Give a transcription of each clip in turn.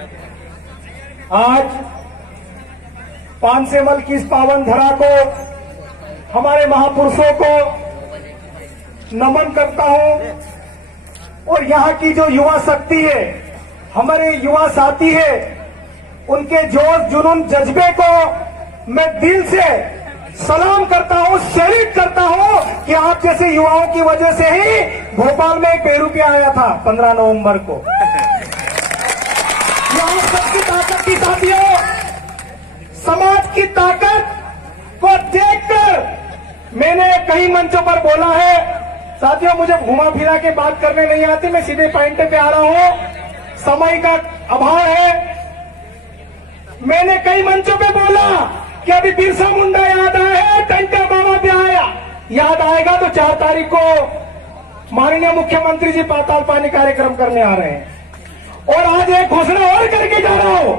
आज पानसेमल की इस पावन धरा को, हमारे महापुरुषों को नमन करता हूं। और यहाँ की जो युवा शक्ति है, हमारे युवा साथी है, उनके जोश जुनून जज्बे को मैं दिल से सलाम करता हूं, सैल्यूट करता हूं कि आप जैसे युवाओं की वजह से ही भोपाल में एक बेरुपया आया था 15 नवंबर को। यहाँ सबकी ताकत की साथियों, समाज की ताकत को देखकर मैंने कई मंचों पर बोला है। साथियों, मुझे घुमा फिरा के बात करने नहीं आती, मैं सीधे पॉइंट पे आ रहा हूं, समय का अभाव है। मैंने कई मंचों पे बोला कि अभी बिरसा मुंडा याद आया है, टंटा मामा भी आया, याद आएगा तो 4 तारीख को माननीय मुख्यमंत्री जी पाताल पानी कार्यक्रम करने आ रहे हैं। और आज एक घोषणा और करके जा रहा हूं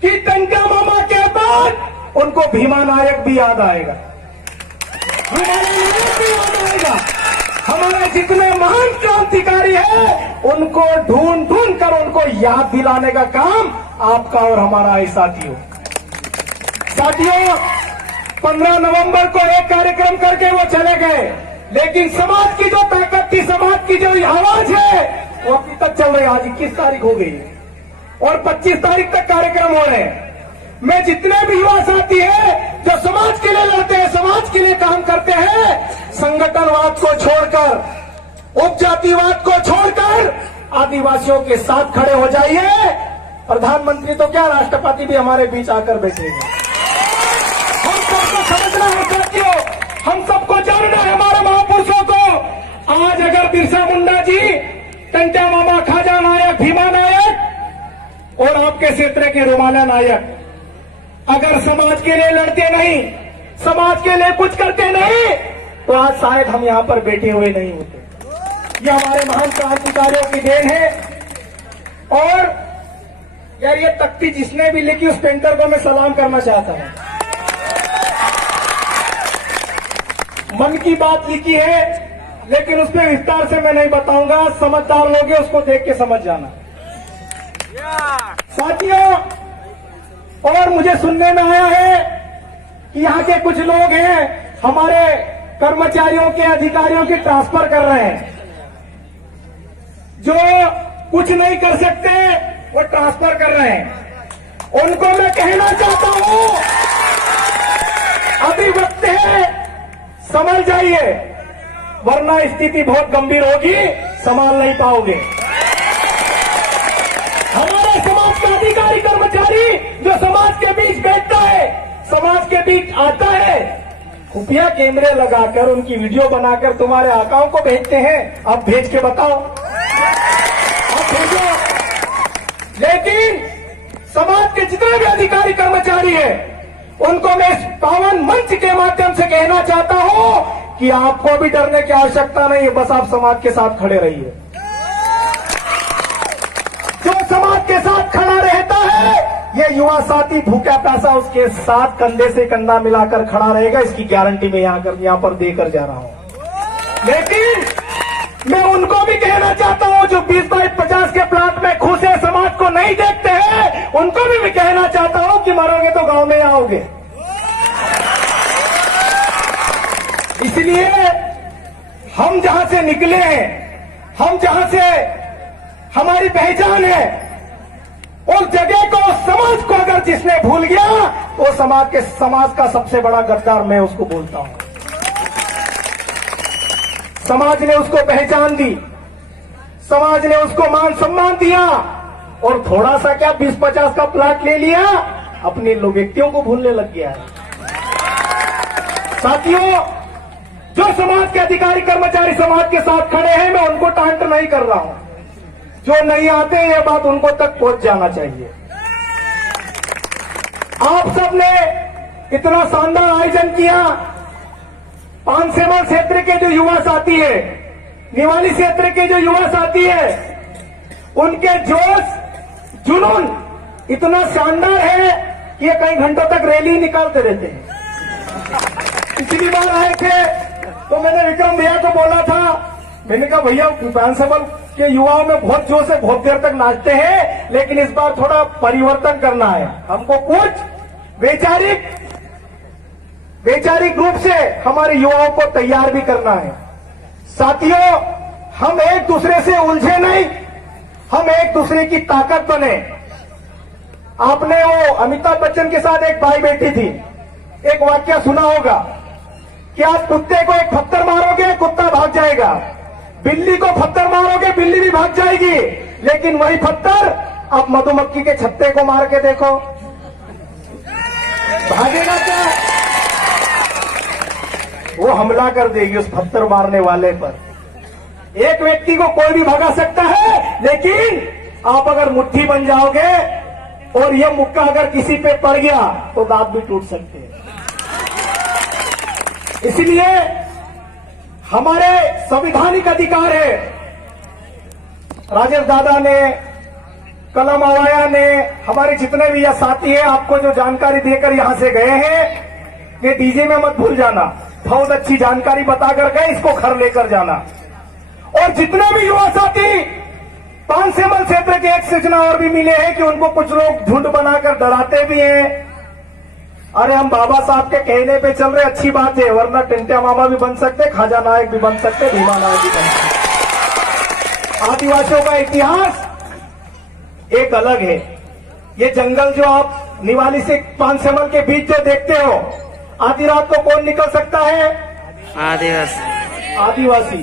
कि टंटा मामा के बाद उनको भीमा नायक भी याद आएगा, भीमा नायक भी याद आएगा। हमारे जितने महान क्रांतिकारी हैं, उनको ढूंढ ढूंढ कर उनको याद दिलाने का काम आपका और हमारा है। साथियों 15 नवंबर को एक कार्यक्रम करके वो चले गए, लेकिन समाज की जो ताकत थी, समाज की जो आवाज है, वो अभी तक चल रही है। आज 21 तारीख हो गई और 25 तारीख तक कार्यक्रम हो रहे हैं। मैं जितने भी युवा साथी हैं जो समाज के लिए लड़ते हैं, समाज के लिए काम करते हैं, संगठनवाद को छोड़कर, उपजातिवाद को छोड़कर आदिवासियों के साथ खड़े हो जाइए। प्रधानमंत्री तो क्या, राष्ट्रपति भी हमारे बीच आकर बैठेंगे। हम सबको समझना है साथियों, हम सबको जानना है हमारे महापुरुषों को। आज अगर बिरसा मुंडा जी, टंटा मामा, खाजा नायक, भीमा नायक और आपके क्षेत्र के रुमाला नायक अगर समाज के लिए लड़ते नहीं, समाज के लिए कुछ करते नहीं, तो आज शायद हम यहां पर बैठे हुए नहीं होते। ये हमारे महान क्रांतिकारियों की देन है। और यार, ये तख्ती जिसने भी लिखी, उस पेंटर को मैं सलाम करना चाहता हूं। मन की बात लिखी है, लेकिन उसमें विस्तार से मैं नहीं बताऊंगा, समझदार लोग हैं, उसको देख के समझ जाना। साथियों, और मुझे सुनने में आया है कि यहाँ के कुछ लोग हैं, हमारे कर्मचारियों के, अधिकारियों की ट्रांसफर कर रहे हैं। जो कुछ नहीं कर सकते वो ट्रांसफर कर रहे हैं। उनको मैं कहना चाहता हूं, अभी वक्त है, संभल जाइए, वरना स्थिति बहुत गंभीर होगी, संभाल नहीं पाओगे। हमारे समाज का अधिकारी कर्मचारी जो समाज के बीच बैठता है, समाज के बीच आता है, खुफिया कैमरे लगाकर उनकी वीडियो बनाकर तुम्हारे आकाओं को भेजते हैं। अब भेज के बताओ, अब भेजो। लेकिन समाज के जितने भी अधिकारी कर्मचारी हैं, उनको मैं इस पावन मंच के माध्यम से कहना चाहता हूं कि आपको भी डरने की आवश्यकता नहीं है, बस आप समाज के साथ खड़े रहिए। जो समाज के साथ खड़ा रहता है, ये युवा साथी भूखा प्यासा उसके साथ कंधे से कंधा मिलाकर खड़ा रहेगा, इसकी गारंटी मैं यहां पर देकर जा रहा हूं। लेकिन मैं उनको भी कहना चाहता हूं जो 20 बाई 50 के प्लाट में खुश है, समाज को नहीं देखते हैं, उनको भी मैं कहना चाहता हूं कि मरोगे तो गांव में आओगे। इसलिए हम जहां से निकले हैं, हम जहां से हमारी पहचान है, उस जगह को, समाज को अगर जिसने भूल गया, वो समाज का सबसे बड़ा गद्दार मैं उसको बोलता हूं। समाज ने उसको पहचान दी, समाज ने उसको मान सम्मान दिया, और थोड़ा सा क्या 20-50 का प्लाट ले लिया, अपने लोग व्यक्तियों को भूलने लग गया है। साथियों, जो समाज के अधिकारी कर्मचारी समाज के साथ खड़े हैं, मैं उनको टांट नहीं कर रहा हूं। जो नहीं आते, ये बात उनको तक पहुंच जाना चाहिए। आप सबने इतना शानदार आयोजन किया। पानसेमल क्षेत्र के जो युवा साथी है, निवाली क्षेत्र के जो युवा साथी है, उनके जोश जुनून इतना शानदार है कि ये कई घंटों तक रैली निकालते रहते हैं। पिछली बार आए थे तो मैंने विक्रम भैया को बोला था, मैंने कहा भैया पानसेमल कि युवाओं में बहुत जोर से बहुत देर तक नाचते हैं, लेकिन इस बार थोड़ा परिवर्तन करना है। हमको कुछ वैचारिक रूप से हमारे युवाओं को तैयार भी करना है। साथियों, हम एक दूसरे से उलझे नहीं, हम एक दूसरे की ताकत बने। आपने वो अमिताभ बच्चन के साथ एक भाई बेटी थी, एक वाक्य सुना होगा कि आप कुत्ते को एक पत्थर मारोगे, कुत्ता भाग जाएगा, बिल्ली को पत्थर मारोगे, बिल्ली भी भाग जाएगी, लेकिन वही पत्थर आप मधुमक्खी के छत्ते को मार के देखो, भागेगा क्या? वो हमला कर देगी उस पत्थर मारने वाले पर। एक व्यक्ति को कोई भी भगा सकता है, लेकिन आप अगर मुट्ठी बन जाओगे और ये मुक्का अगर किसी पे पड़ गया तो दांत भी टूट सकते हैं। इसलिए हमारे संवैधानिक अधिकार है। राजेश दादा ने, कलम आवाया ने, हमारे जितने भी यह साथी हैं, आपको जो जानकारी देकर यहां से गए हैं, ये डीजे में मत भूल जाना, बहुत अच्छी जानकारी बताकर गए, इसको घर लेकर जाना। और जितने भी युवा साथी पानसेमल क्षेत्र के एक सूचना और भी मिले हैं कि उनको कुछ लोग झुंड बनाकर डराते भी हैं। अरे हम बाबा साहब के कहने पे चल रहे, अच्छी बात है, वरना टेंटिया मामा भी बन सकते, खाजा नायक भी बन सकते, भीमा नायक भी बन सकते। आदिवासियों का इतिहास एक अलग है। ये जंगल जो आप निवाली से पानसेमल के बीच जो देखते हो, आधी रात को कौन निकल सकता है? आदिवासी।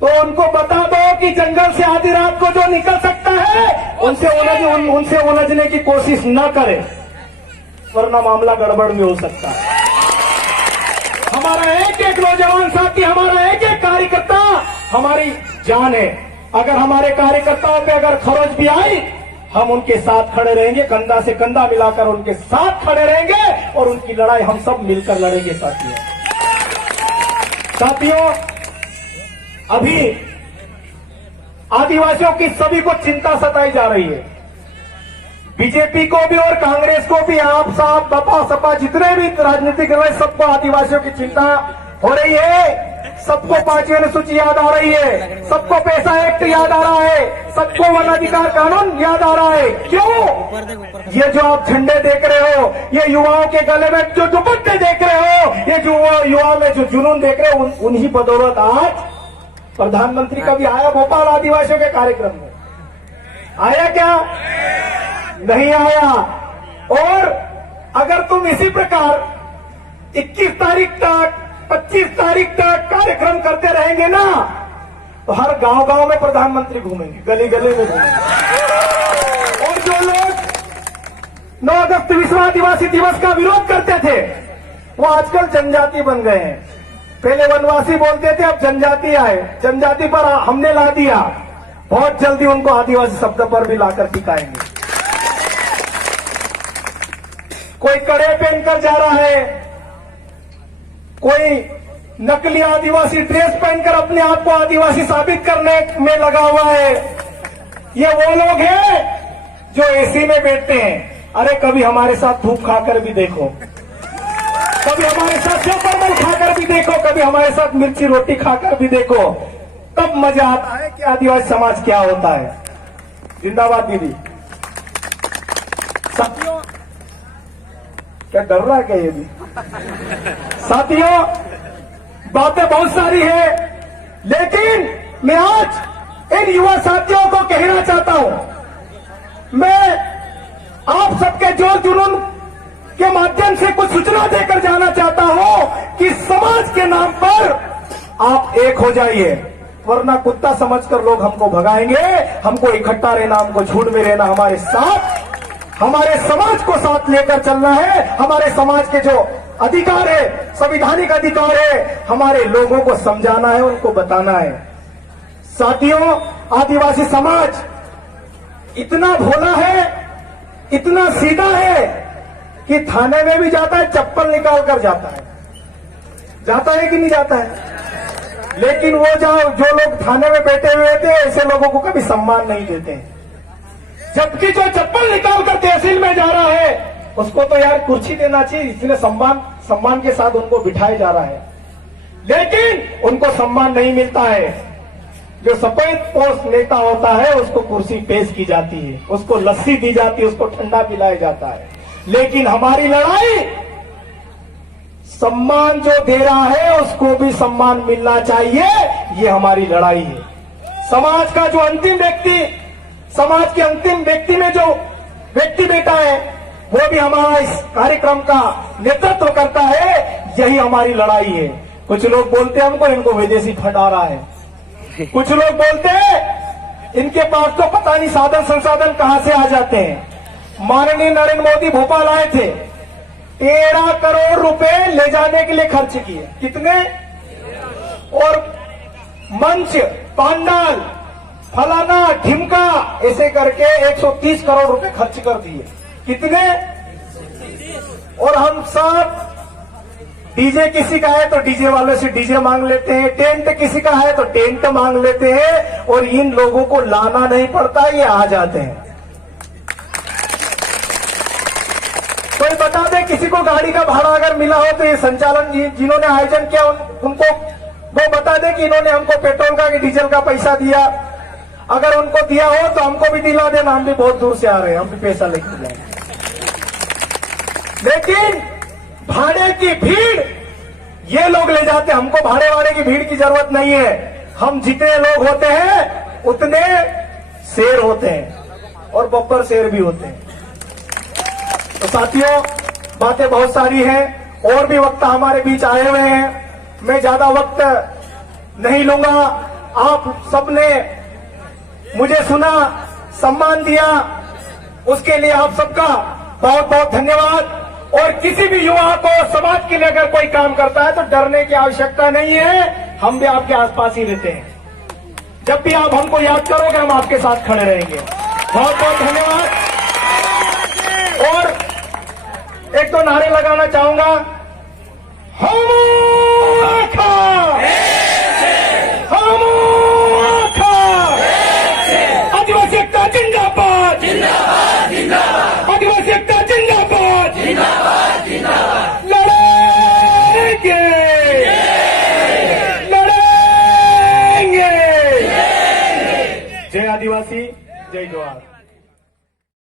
तो उनको बता दो कि जंगल से आधी रात को जो निकल सकता है, उनसे उलझने की कोशिश न करे, वरना मामला गड़बड़ भी हो सकता है। हमारा एक एक नौजवान साथी, हमारा एक एक कार्यकर्ता हमारी जान है। अगर हमारे कार्यकर्ताओं पे अगर खरोच भी आई, हम उनके साथ खड़े रहेंगे, कंधा से कंधा मिलाकर उनके साथ खड़े रहेंगे और उनकी लड़ाई हम सब मिलकर लड़ेंगे। साथियों, अभी आदिवासियों की सभी को चिंता सताई जा रही है। बीजेपी को भी और कांग्रेस को भी, आप साहब बपा सपा जितने भी राजनीतिक दल हैं, सबको आदिवासियों की चिंता हो रही है। सबको 5वीं अनुसूची याद आ रही है, सबको पैसा एक्ट याद आ रहा है, सबको वन अधिकार कानून याद आ रहा है। क्यों? ये जो आप झंडे देख रहे हो, ये युवाओं के गले में जो दुपट्टे देख रहे हो, ये जो युवा में जो जुनून देख रहे हो, उन्हीं बदौलत आज प्रधानमंत्री कभी आया भोपाल आदिवासियों के कार्यक्रम में? आया क्या? नहीं आया। और अगर तुम इसी प्रकार 21 तारीख तक 25 तारीख तक कार्यक्रम करते रहेंगे ना, तो हर गांव-गांव में प्रधानमंत्री घूमेंगे, गली-गली में घूमेंगे। और जो लोग 9 अगस्त विश्व आदिवासी दिवस का विरोध करते थे, वो आजकल जनजाति बन गए हैं। पहले वनवासी बोलते थे, अब जनजाति आए, जनजाति पर हमने ला दिया, बहुत जल्दी उनको आदिवासी शब्द पर भी लाकर टिकाएंगे। कोई कड़े पहनकर जा रहा है, कोई नकली आदिवासी ड्रेस पहनकर अपने आप को आदिवासी साबित करने में लगा हुआ है। ये वो लोग हैं जो एसी में बैठते हैं। अरे कभी हमारे साथ धूप खाकर भी देखो, कभी हमारे साथ सेवफल खाकर भी देखो, कभी हमारे साथ मिर्ची रोटी खाकर भी देखो, तब मजा आता है कि आदिवासी समाज क्या होता है। जिंदाबाद दीदी। साथियों, क्या डर रहा है क्या ये भी? साथियों, बातें बहुत सारी है, लेकिन मैं आज इन युवा साथियों को कहना चाहता हूं, मैं आप सबके जोर जुनून के माध्यम से कुछ सूचना देकर जाना चाहता हूं कि समाज के नाम पर आप एक हो जाइए, वरना कुत्ता समझकर लोग हमको भगाएंगे। हमको इकट्ठा रहना, हमको झुंड में रहना, हमारे साथ, हमारे समाज को साथ लेकर चलना है। हमारे समाज के जो अधिकार है, संवैधानिक अधिकार है, हमारे लोगों को समझाना है, उनको बताना है। साथियों, आदिवासी समाज इतना भोला है, इतना सीधा है कि थाने में भी जाता है, चप्पल निकाल कर जाता है। जाता है कि नहीं जाता है? लेकिन वो जो लोग थाने में बैठे हुए थे, ऐसे लोगों को कभी सम्मान नहीं देते। जबकि जो चप्पल निकाल कर तहसील में जा रहा है, उसको तो यार कुर्सी देना चाहिए, इसलिए सम्मान के साथ उनको बिठाया जा रहा है, लेकिन उनको सम्मान नहीं मिलता है। जो सफेद पोस्ट नेता होता है उसको कुर्सी पेश की जाती है, उसको लस्सी दी जाती है, उसको ठंडा पिलाया जाता है। लेकिन हमारी लड़ाई, सम्मान जो दे रहा है उसको भी सम्मान मिलना चाहिए, ये हमारी लड़ाई है। समाज का जो अंतिम व्यक्ति, समाज के अंतिम व्यक्ति में जो व्यक्ति बैठा है वो भी हमारा इस कार्यक्रम का नेतृत्व करता है, यही हमारी लड़ाई है। कुछ लोग बोलते हैं हमको इनको विदेशी फंड आ रहा है, कुछ लोग बोलते हैं इनके पास तो पता नहीं साधन संसाधन कहां से आ जाते हैं। माननीय नरेंद्र मोदी भोपाल आए थे, 13 करोड़ रुपए ले जाने के लिए खर्च किए। कितने? और मंच, पांडाल, फलाना ढिमका ऐसे करके 130 करोड़ रुपए खर्च कर दिए। कितने? और हम सब डीजे किसी का है तो डीजे वाले से डीजे मांग लेते हैं, टेंट किसी का है तो टेंट मांग लेते हैं, और इन लोगों को लाना नहीं पड़ता, ये आ जाते हैं। कोई बता दे किसी को गाड़ी का भाड़ा अगर मिला हो तो ये संचालन जिन्होंने आयोजन किया उनको वो बता दे कि इन्होंने हमको पेट्रोल का कि डीजल का पैसा दिया। अगर उनको दिया हो तो हमको भी दिला देना, हम भी बहुत दूर से आ रहे हैं, हम भी पैसा लेके जाएंगे। लेकिन भाड़े की भीड़ ये लोग ले जाते, हमको भाड़े वाड़े की भीड़ की जरूरत नहीं है। हम जितने लोग होते हैं उतने शेर होते हैं, और बब्बर शेर भी होते हैं। तो साथियों, बातें बहुत सारी हैं, और भी वक्ता हमारे बीच आए हुए हैं, मैं ज्यादा वक्त नहीं लूंगा। आप सबने मुझे सुना, सम्मान दिया, उसके लिए आप सबका बहुत बहुत धन्यवाद। और किसी भी युवा को समाज के लिए अगर कोई काम करता है तो डरने की आवश्यकता नहीं है, हम भी आपके आसपास ही रहते हैं। जब भी आप हमको याद करोगे हम आपके साथ खड़े रहेंगे। बहुत बहुत धन्यवाद। और एक तो नारे लगाना चाहूंगा, हम आखा, हम आखा, आदिवासी एकता जिंदाबाद, जिंदाबाद जिंदाबाद, आदिवासी एकता जिंदाबाद, जिंदाबाद जिंदाबाद, लड़ेंगे, लड़ेंगे। जय आदिवासी, जय जवाहर।